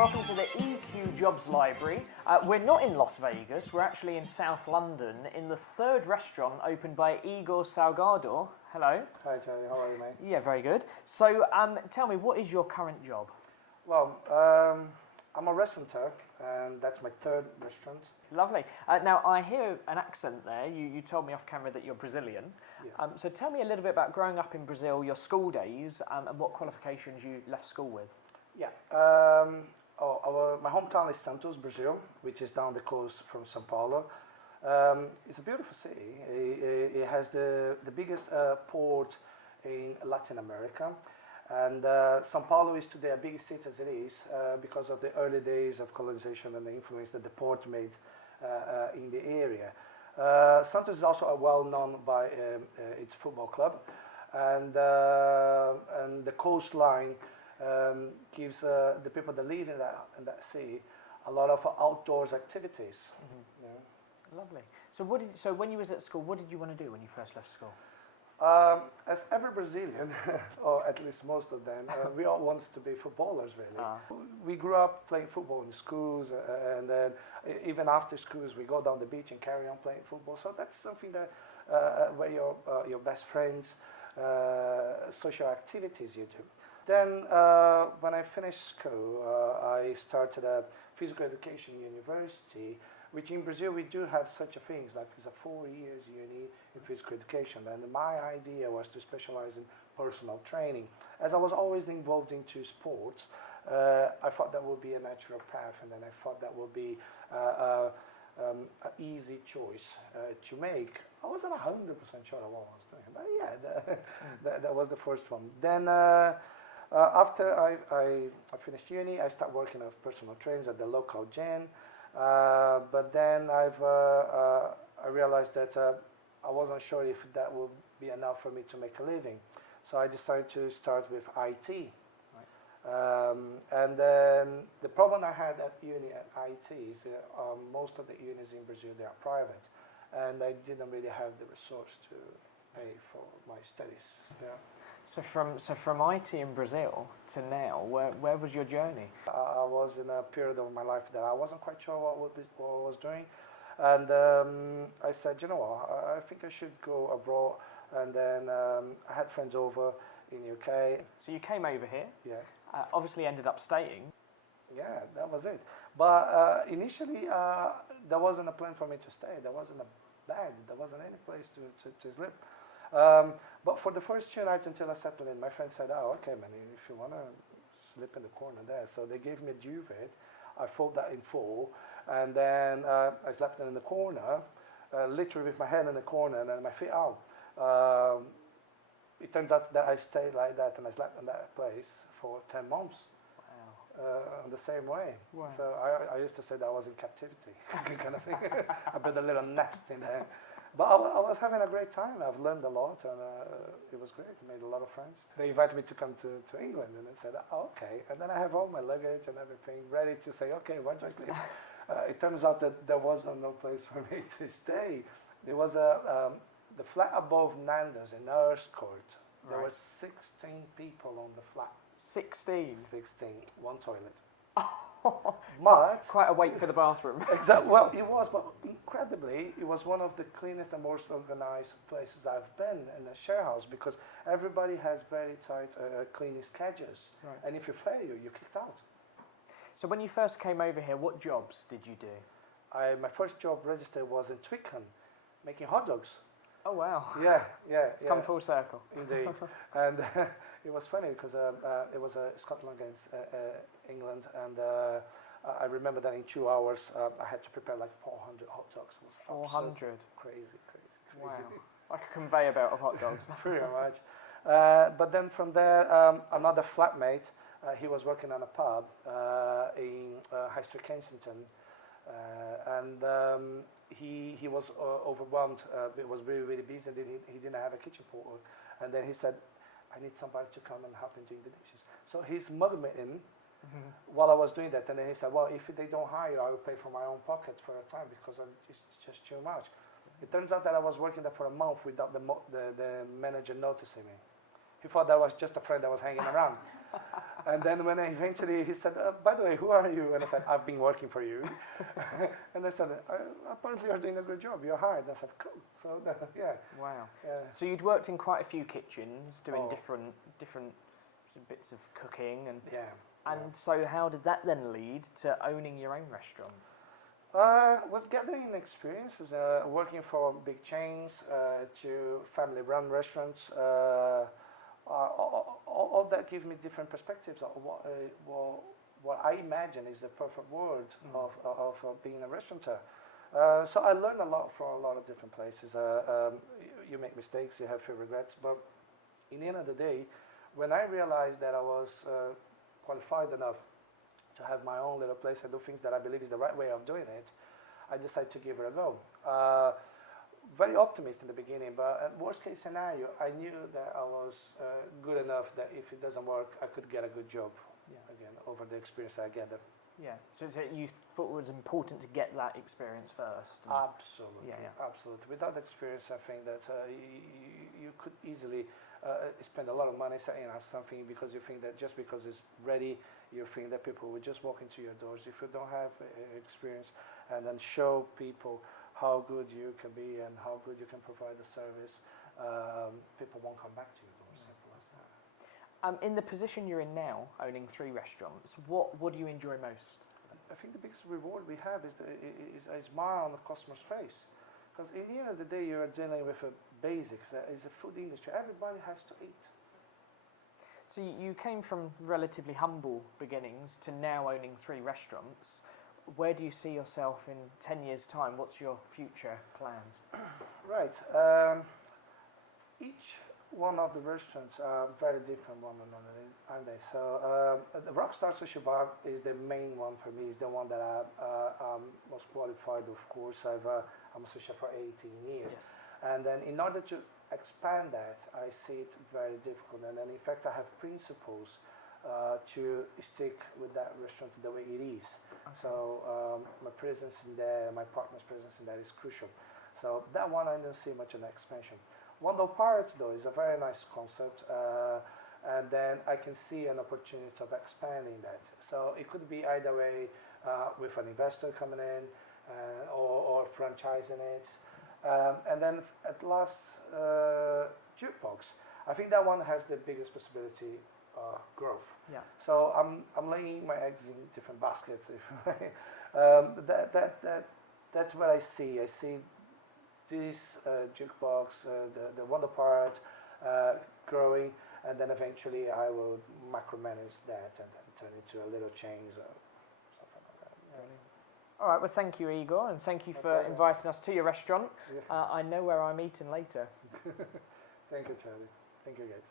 welcome to the EQ Jobs Library. We're not in Las Vegas, we're actually in South London in the third restaurant opened by Igor Salgado. Hello. Hi Charlie, how are you, mate? Yeah, very good. So tell me, what is your current job? Well, I'm a restaurateur, and that's my third restaurant. Lovely. Now, I hear an accent there. You told me off camera that you're Brazilian. Yeah. So tell me a little bit about growing up in Brazil, your school days, and what qualifications you left school with. Yeah. My hometown is Santos, Brazil, which is down the coast from São Paulo. It's a beautiful city. It has the biggest port in Latin America. And São Paulo is today a big city as it is because of the early days of colonization and the influence that the port made in the area. Santos is also well known by its football club, and the coastline gives the people that live in that city a lot of outdoors activities. Mm-hmm. Yeah. Lovely. So when you was at school, what did you want to do when you first left school? As every Brazilian, or at least most of them, we all want to be footballers, really. We grew up playing football in schools, and then even after schools, we go down the beach and carry on playing football. So that's something that where your best friends, social activities you do. Then when I finished school, I started a physical education university, which in Brazil we do have such a thing, like it's a 4 years uni in physical education. And my idea was to specialize in personal training. As I was always involved into sports, I thought that would be a natural path, and then I thought that would be an easy choice to make. I wasn't 100% sure of what I was doing, but yeah, that was the first one. Then after I finished uni, I started working as personal trainers at the local gym. But then I realized that I wasn't sure if that would be enough for me to make a living. So I decided to start with IT. Right. And then the problem I had at uni at IT is most of the unis in Brazil, they are private. And I didn't really have the resource to pay for my studies. Yeah. So from IT in Brazil to now, where was your journey? I was in a period of my life that I wasn't quite sure what I was doing, and I said, you know what, I think I should go abroad. And then I had friends over in UK. So you came over here. Yeah. Obviously ended up staying. Yeah, that was it. But initially, there wasn't a plan for me to stay. There wasn't a bed. There wasn't any place to sleep. But for the first 2 nights until I settled in, my friend said, oh, okay, man, if you want to sleep in the corner there. So they gave me a duvet. I folded that in full, and then I slept in the corner, literally with my head in the corner and then my feet out. It turns out that I stayed like that, and I slept in that place for 10 months. Wow. The same way. Wow. So I used to say that I was in captivity, kind of thing. I built a little nest in there. But I was having a great time. I've learned a lot, and it was great. I made a lot of friends. They invited me to come to England, and I said, oh, okay. And then I have all my luggage and everything ready to say, okay, where do I sleep? It turns out that there was no place for me to stay. There was the flat above Nando's in Earls Court. There were 16 people on the flat. 16? 16, one toilet. But quite a wait for the bathroom. Exactly. Well, it was, but incredibly, it was one of the cleanest and most organized places I've been in a share house, because everybody has very tight cleaning schedules. Right. And if you fail, you're kicked out. So when you first came over here, what jobs did you do? My first job registered was in Twickenham, making hot dogs. Oh wow! Yeah. It's come full circle. Indeed. And it was funny because it was Scotland against England, and I remember that in 2 hours I had to prepare like 400 hot dogs. It was 400. Crazy. Wow! Like a conveyor belt of hot dogs. Pretty much. But then from there, another flatmate, he was working on a pub in High Street, Kensington. And he was overwhelmed. It was really busy, and he didn't have a kitchen porter. And then he said, I need somebody to come and help him doing the dishes. So he smuggled me in while I was doing that. And then he said, well, if they don't hire, I will pay from my own pocket for a time, because it's just too much. It turns out that I was working there for a month without the manager noticing me. He thought that was just a friend that was hanging around. And then when he said, by the way, who are you? And I said, I've been working for you. And they said, apparently you're doing a good job, you're hired. I said, cool. So yeah. Wow. Yeah. So you'd worked in quite a few kitchens, doing Oh. different bits of cooking, and Yeah. so how did that then lead to owning your own restaurant? Was gathering experiences, working for big chains to family-run restaurants. All that gives me different perspectives of what I imagine is the perfect world of being a restaurateur. So I learned a lot from a lot of different places. You make mistakes, you have few regrets, but in the end of the day, when I realized that I was qualified enough to have my own little place and do things that I believe is the right way of doing it, I decided to give it a go. Very optimistic in the beginning, but at worst case scenario, I knew that I was good enough that if it doesn't work, I could get a good job again over the experience I gathered. Yeah. So you thought it was important to get that experience first. Absolutely. Yeah. Absolutely. Without experience, I think that you could easily spend a lot of money setting up something because you think that just because it's ready, you think that people will just walk into your doors. If you don't have experience and then show people how good you can be and how good you can provide the service, people won't come back to your door. Simple as that. In the position you're in now, owning 3 restaurants, what do you enjoy most? I think the biggest reward we have is a smile on the customer's face. Because in the end of the day, you're dealing with the basics. It's a food industry. Everybody has to eat. So you came from relatively humble beginnings to now owning 3 restaurants. Where do you see yourself in 10 years' time? What's your future plans? Right. Each one of the restaurants are very different one another, aren't they? So the Rockstar Sushi Bar is the main one for me. It's the one that I'm most qualified, of course. I'm a sushi chef for 18 years. Yes. And then in order to expand that, I see it very difficult. And then in fact, I have principles to stick with that restaurant the way it is. Okay. So my presence in there, my partner's presence in there is crucial. So that one I don't see much of an expansion. Wonder Parrot though is a very nice concept, and then I can see an opportunity of expanding that. So it could be either way with an investor coming in or franchising it. And then at last, Jukebox. I think that one has the biggest possibility growth. Yeah. So I'm laying my eggs in different baskets. That's what I see. I see this Jukebox, the Wonder Parrot growing, and then eventually I will macromanage that and then turn it into a little chain or something like that. All right, well, thank you, Igor, and thank you for inviting us to your restaurant. Yeah. I know where I'm eating later. Thank you, Charlie. Thank you, guys.